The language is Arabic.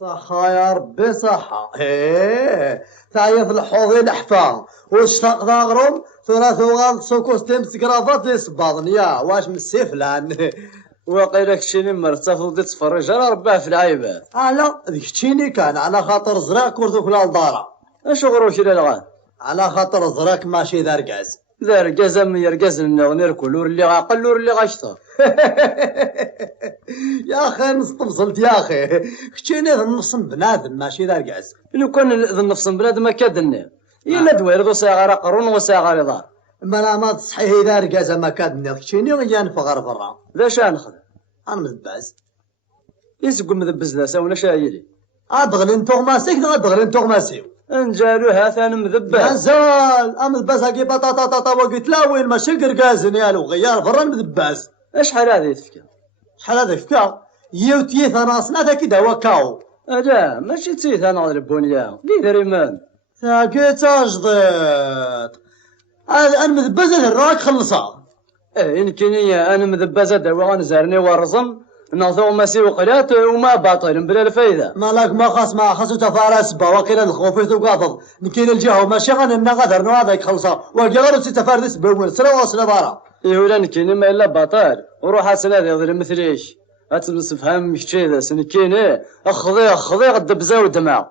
صحة يا ربي صحة. تعيط الحوضين حفا واشتاق ضاغرهم ثلاثة غالط سوكوس تمس كرافات يصباضن يا واش من السيف لان. واقيلا كشيني مرتفض دي تفرج على رباه في العيبات. لا ذيك تشيني كان على خاطر زراك ورثوك للدارة. اشو غروش الى الغان على خاطر زراك ماشي داركاز. داركاز من يركاز لنا ونركل ور اللي عاقل ور اللي غاشطه. يا اخي نستبصلت يا اخي كتشيني النص بنادم ماشي داركاز. لو كان ذا النفس بنادم كادني الا دوير ساغر قرون وساغر دار. ما لا ما تصحيه داركاز ما كادني كتشيني غيا نفغر برا. لا شا نخدم انا مذباز يسقم مذبز لا ساونا شايلي ادغلين توغماسيك ادغلين توغماسيو انجالو هاثان مذباز مازال امذباز هاكي بطاطا طاطا وقلت لا وين ماشي قرقازن يالو غيار برا المذباز. اشحال هذه تفكر؟ شحال هذا فكا يوتيث انا صنعتها كي هو كاو. لا ماشي تسيث انا البنيا لي دريمان ثاكي تاجدت انا مذباز الراك خلصها. يمكنية انا مذباز دوا غنزارني ورزم ناظو ماسي وقلات وما باطل بلا الفايدة. مالك ما خاص ما خاصو تفارس با وقيل الخوفيت وقاضض نكين الجهه ماشي غننا غدر نو هذا يخلصها وقال غير سي تفاردس بول سلا وصل بارا. ولا نكيني ما الا باطل وروح اسنا هذا مثليش هتمس فهم مشي ذا سنكيني اخذي غد بزاو دمع.